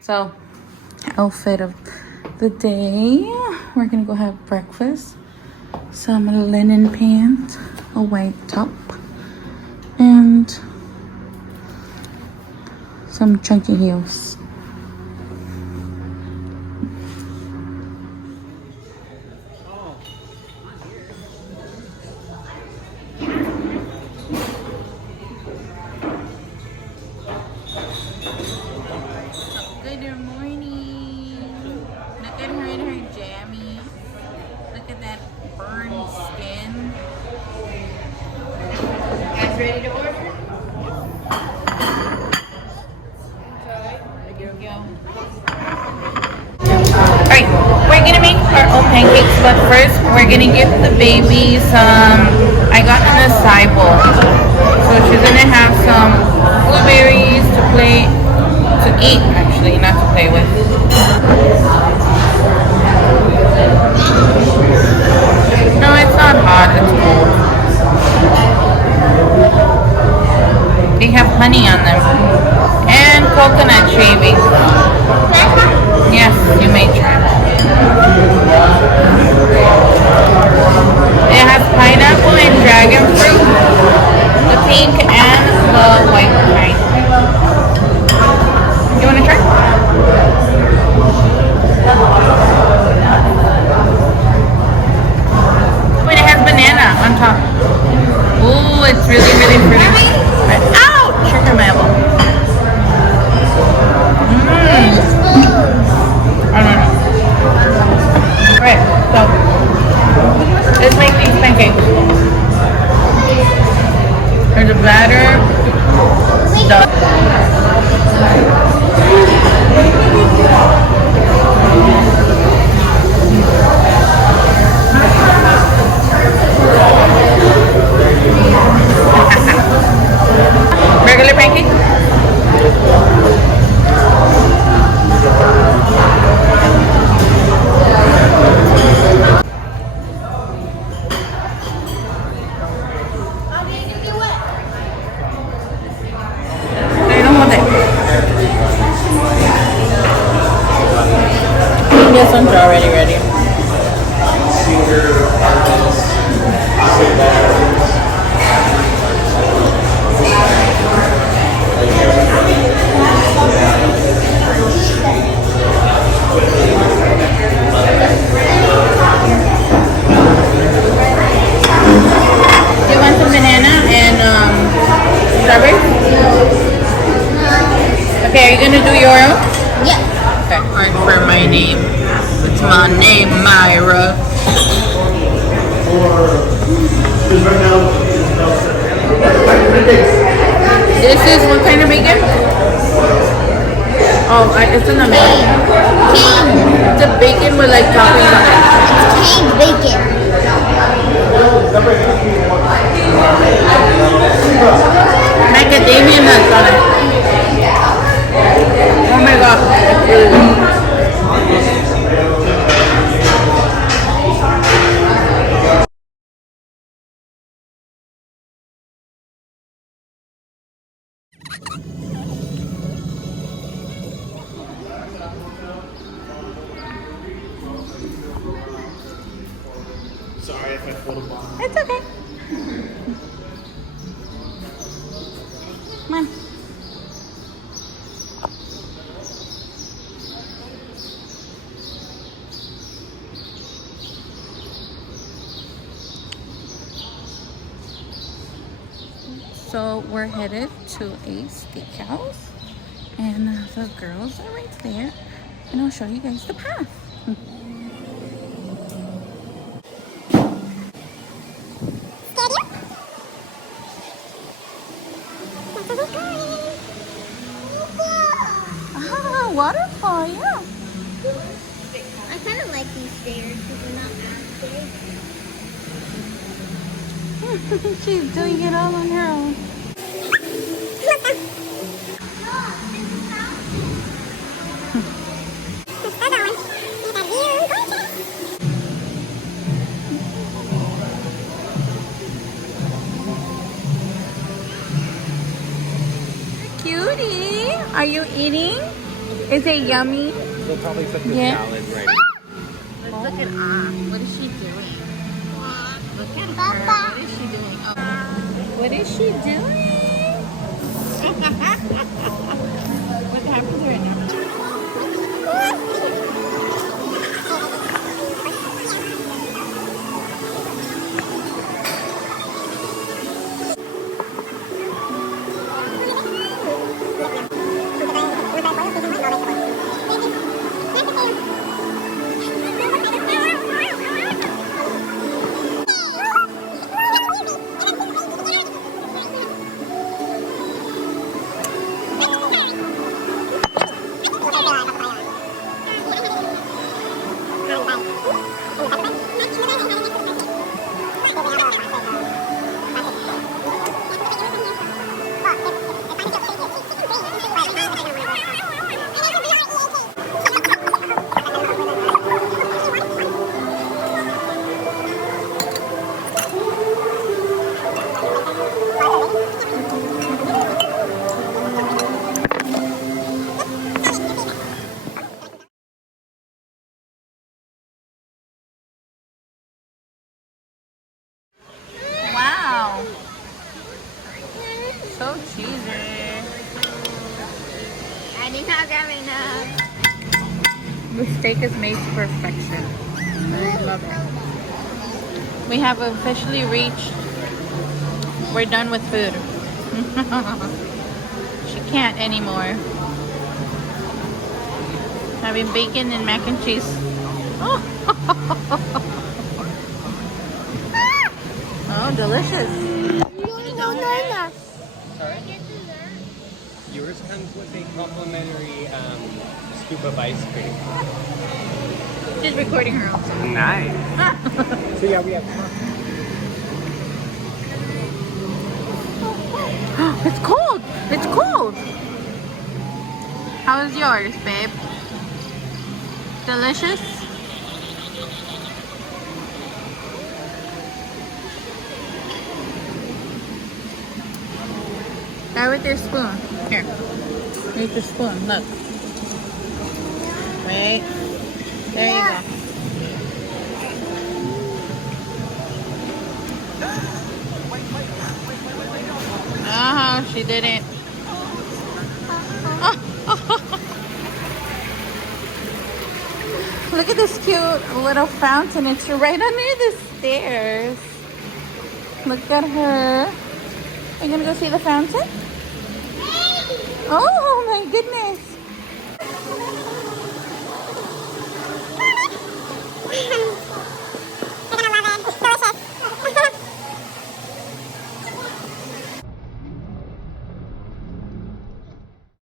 So, outfit of the day. We're gonna go have breakfast. Some linen pants, a white top, and some chunky heels. Good morning. Look at her in her jammies. Look at that burned skin. Guys ready to order? Alright, we're gonna make our own pancakes, but first we're gonna give the baby some, I got an acai bowl. So she's gonna have some blueberries to eat actually, not to play with. No, it's not hot, it's cold. They have honey on them. And coconut shavings. Yes, you may try. It has pineapple and dragon fruit, the pink and the white kind. You want to try? Oh, and it has banana on top. Ooh, it's really, really pretty. Ouch! Sugar my elbow. I don't know. Alright, so let's make these pancakes. There's a batter. Regular pancake? Yes, I'm already ready. Do you want some banana and strawberries? Okay, are you gonna do your own? Yeah. Okay, wait for my name. It's my name, Myra. This is what kind of bacon? Oh, it's in the middle. It's a bacon with like toppings on it. It's cake bacon. Macadamia nuts on it. Oh my god. Sorry if I photobomb. It's okay. Come on. So we're headed to a steakhouse, and the girls are right there, and I'll show you guys the path. Ah, waterfall, yeah. I kind of like these stairs because they're not bad stairs. She's doing it all on her own. Cutie, are you eating? Is it yummy? They'll probably put the Yeah. salad right. Let's look at What is she doing? Look at her. What is she doing? Oh. What is she doing? What happens right now? Wow. So cheesy. I did not grab enough. The steak is made to perfection. I love it. We have officially reached, we're done with food. She can't anymore. Having bacon and mac and cheese. Oh, delicious. Sorry? Yours comes with a complimentary scoop of ice cream. She's recording her own. Nice. So yeah, we have. It's cold. It's cold. How is yours, babe? Delicious? Try with your spoon. Here. Use your spoon. Look. Wait. There you go. She didn't. Look at this cute little fountain. It's right under the stairs. Look at her. Are you gonna go see the fountain? Oh my goodness.